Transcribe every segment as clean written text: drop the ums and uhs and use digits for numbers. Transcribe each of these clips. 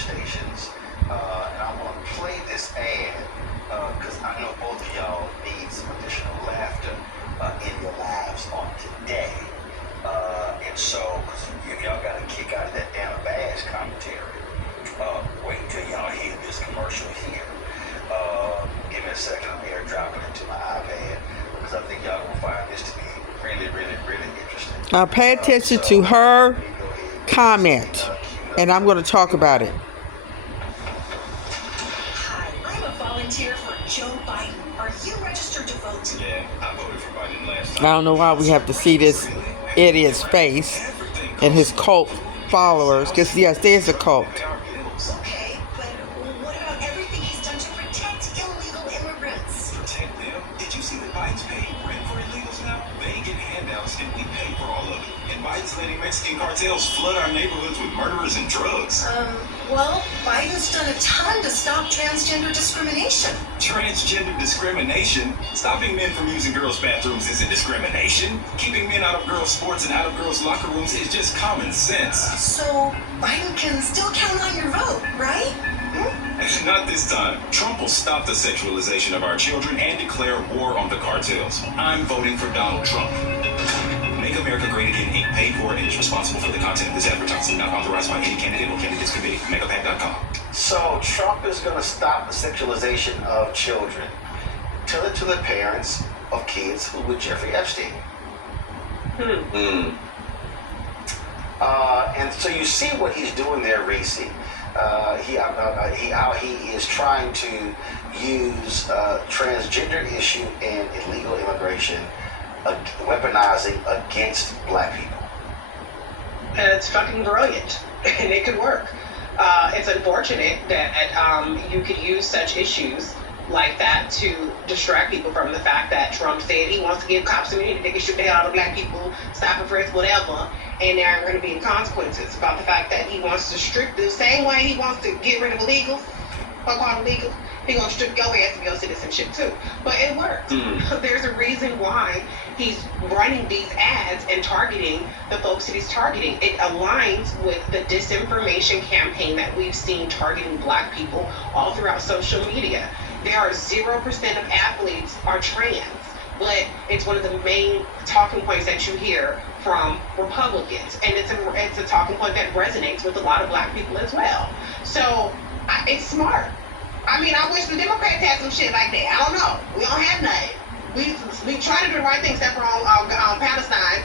stations. And I want to play this ad because I know both of y'all need some additional laughter in your lives on today. And so, because y'all got a kick out of that damn Bash commentary. Wait till y'all hear this commercial here. Give me a second. I'm airdropping it to my iPad because I think y'all will find this to be really, really, really interesting. Now pay attention to her comment, and I'm going to talk about it. Hi, I'm a volunteer for Joe Biden. Are you registered to vote? Yeah, I voted for Biden last time. I don't know why we have to see this idiot's face and his cult followers, because yes, there's a cult. Okay, but what about everything he's done to protect illegal immigrants? Protect them? Did you see that Biden's paying rent for illegals now? They ain't getting handouts, and we pay for all of it. And Biden's letting Mexican cartels flood our neighborhoods with murderers and drugs. Well, Biden's done a ton to stop transgender discrimination. Transgender discrimination? Stopping men from using girls' bathrooms isn't discrimination. Keeping men out of girls' sports and out of girls' locker rooms is just common sense. So Biden can still count on your vote, right? Not this time. Trump will stop the sexualization of our children and declare war on the cartels. I'm voting for Donald Trump. Make America Great Again Inc. paid for and is responsible for the content of this advertising, not authorized by any candidate or candidates committee. MegaPack.com. So Trump is going to stop the sexualization of children. Tell it to the parents of kids who were Jeffrey Epstein. And so you see what he's doing there, Reese. How he is trying to use transgender issue and illegal immigration, weaponizing against black people. And it's fucking brilliant, and it could work. It's unfortunate that you could use such issues like that to distract people from the fact that Trump said he wants to give cops immunity, they can shoot the hell out of black people, stop and frisk, whatever, and there aren't going to be any consequences. About the fact that he wants to strip the same way he wants to get rid of illegals, fuck all illegals, he gonna strip your ass of your citizenship too. But it works. There's a reason why he's running these ads and targeting the folks that he's targeting. It aligns with the disinformation campaign that we've seen targeting black people all throughout social media. There are 0% of athletes are trans, but it's one of the main talking points that you hear from Republicans, and it's a talking point that resonates with a lot of black people as well. So it's smart. I mean, I wish the Democrats had some shit like that. I don't know. We don't have nothing. We try to do the right thing except for on Palestine.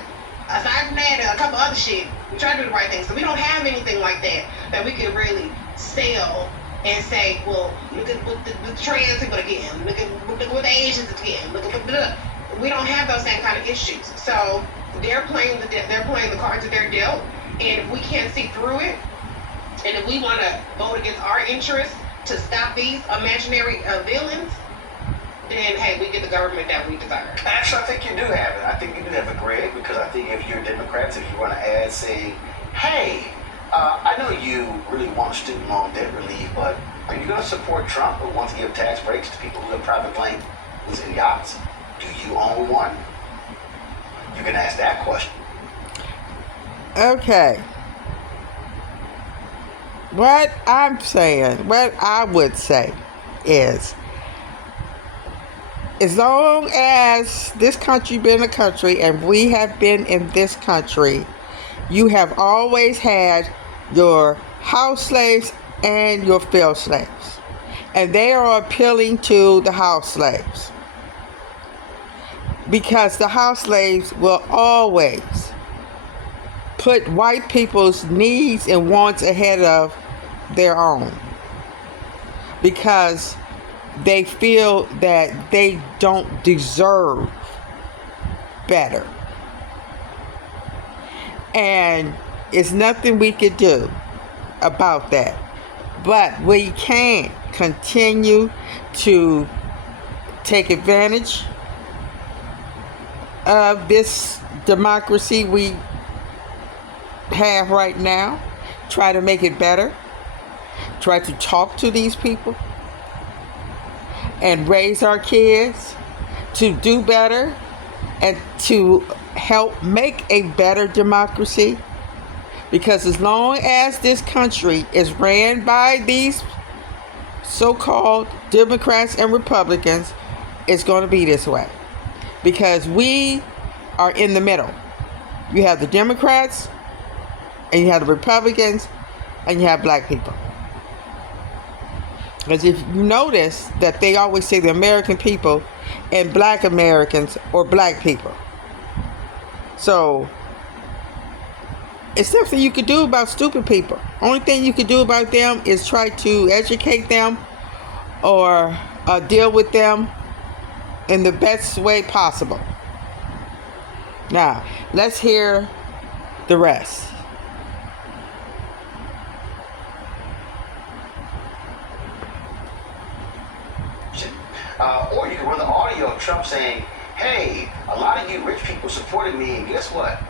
Aside from that, a couple other shit, we try to do the right thing. So we don't have anything like that we can really sell and say, well, look at what the trans people again, look at what the Asians again, look. We don't have those same kind of issues. So they're playing the cards that they're dealt, and if we can't see through it, and if we want to vote against our interests to stop these imaginary villains, then hey, we get the government that we deserve. Actually, I think you do have it. I think you do have it, Greg, because I think if you're Democrats, if you run an ad saying, hey, I know you really want student loan debt relief, but are you going to support Trump who wants to give tax breaks to people who have private planes and yachts? Do you own one? You can ask that question. Okay. What I would say is, as long as this country been a country and we have been in this country, you have always had your house slaves and your field slaves. And they are appealing to the house slaves. Because the house slaves will always put white people's needs and wants ahead of their own. Because they feel that they don't deserve better. And it's nothing we could do about that. But we can continue to take advantage of this democracy we have right now. Try to make it better. Try to talk to these people. And raise our kids to do better and to help make a better democracy Because as long as this country is ran by these so-called Democrats and Republicans, it's going to be this way. Because we are in the middle. You have the Democrats, and you have the Republicans, and you have black people. Because if you notice that they always say the American people and black Americans or black people. So, it's nothing you could do about stupid people. Only thing you could do about them is try to educate them or deal with them in the best way possible. Now, let's hear the rest. Or you can run the audio of Trump saying, hey, a lot of you rich people supported me, and guess what?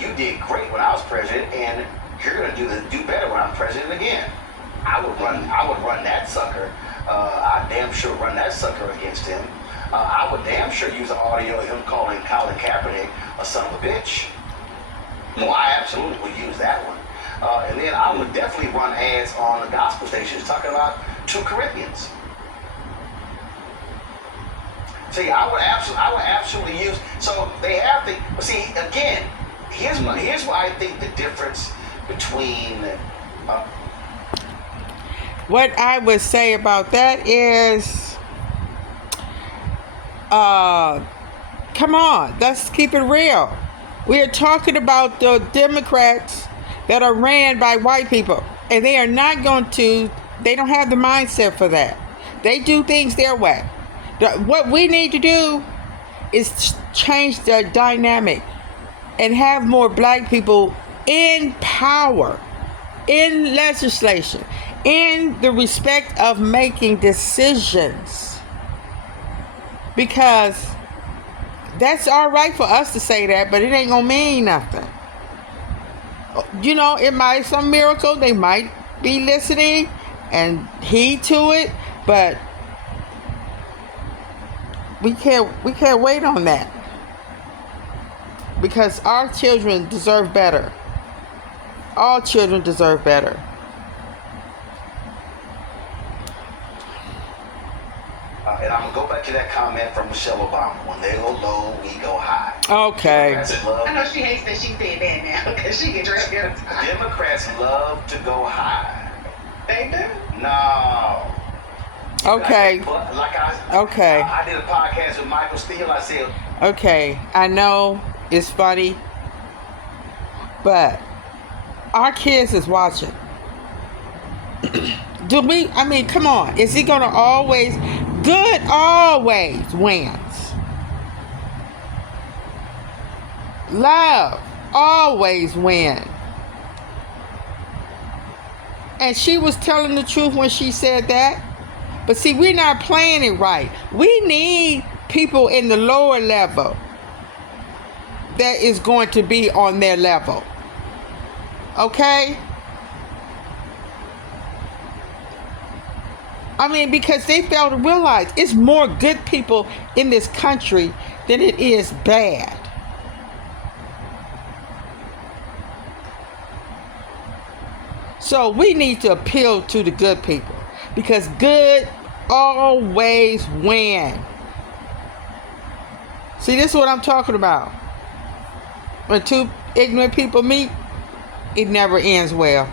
You did great when I was president, and you're going to do better when I'm president again. I would run that sucker. I damn sure run that sucker against him. I would damn sure use the audio of him calling Colin Kaepernick a son of a bitch. Well, I absolutely would use that one. And then I would definitely run ads on the gospel stations talking about 2 Corinthians. See, I would absolutely use. So they have the. See, again, here's why I think the difference between. What I would say about that is, come on, let's keep it real. We are talking about the Democrats that are ran by white people, and they are not going to. They don't have the mindset for that. They do things their way. What we need to do is change the dynamic and have more black people in power, in legislation, in the respect of making decisions. Because that's all right for us to say that, but it ain't gonna mean nothing. You know, it might, some miracle, they might be listening and heed to it, but we can't wait on that, because our children deserve better. All children deserve better. And I'm gonna go back to that comment from Michelle Obama: when they go low, we go high. Okay. I know she hates that she said that now because she get dragged every time. Democrats love to go high. They do. No. Okay. Okay. I did a podcast with Michael Steele. I said, okay, I know it's funny, but our kids is watching. Come on. Is he going to always, good always wins. Love always wins. And she was telling the truth when she said that. But see, we're not playing it right. We need people in the lower level that is going to be on their level. Okay? Because they fail to realize it's more good people in this country than it is bad. So we need to appeal to the good people, because good always win. See, this is what I'm talking about. When 2 ignorant people meet, it never ends well.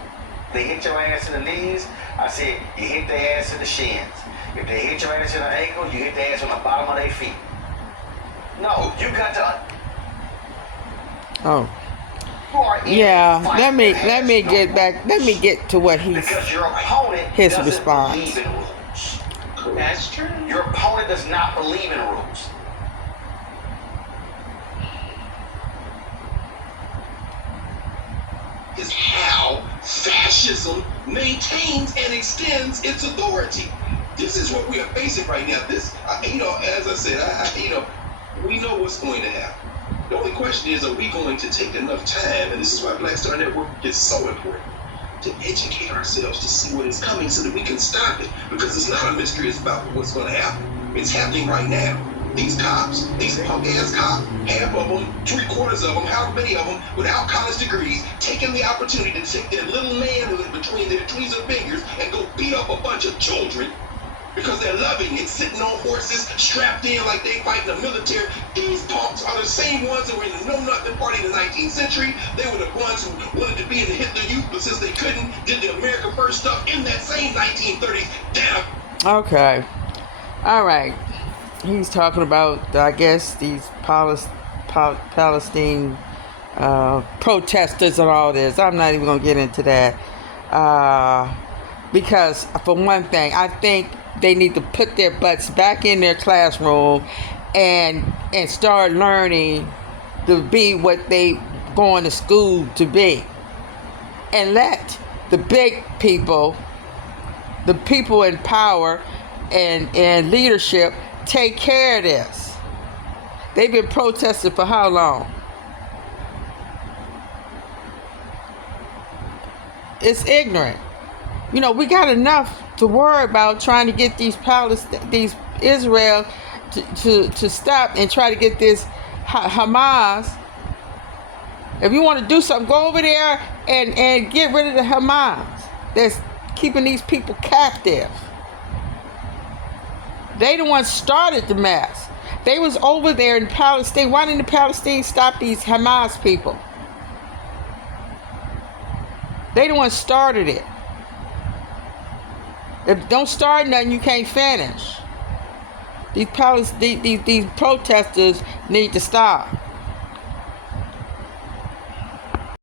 they hit your ass in the knees, I said you hit their ass in the shins. If they hit your ass in the ankle, you hit their ass on the bottom of their feet. No, you got to. Oh. Yeah, let me get back. Let me get to what he's. Because your opponent his doesn't response. believe in rules. That's true. Your opponent does not believe in rules. Is how fascism maintains and extends its authority. This is what we are facing right now. This, as I said, we know what's going to happen. The only question is, are we going to take enough time? And this is why Black Star Network is so important, to educate ourselves to see what is coming so that we can stop it. Because it's not a mystery, it's about what's going to happen. It's happening right now. These cops, these punk ass cops, half of them, 3/4 of them, however many of them, without college degrees, taking the opportunity to take their little manhood between their tweezer fingers and go beat up a bunch of children because they're loving it, sitting on horses, strapped in like they fighting the military. These punks are the same ones that were in the Know-Nothing Party in the 19th century. They were the ones who wanted to be in the Hitler Youth, but since they couldn't, did the America First stuff in that same 1930s. Damn. Okay. All right. He's talking about, I guess, these Palestine protesters and all this. I'm not even going to get into that. Because, for one thing, I think they need to put their butts back in their classroom and start learning to be what they going to school to be. And let the big people, the people in power and leadership, take care of this. They've been protesting for how long? It's ignorant. You know, we got enough to worry about trying to get these Israel to stop and try to get this Hamas. If you want to do something, go over there and get rid of the Hamas that's keeping these people captive. They the ones started the mess. They was over there in Palestine. Why didn't the Palestinians stop these Hamas people? They the ones started it. If don't start nothing, you can't finish. These protesters need to stop.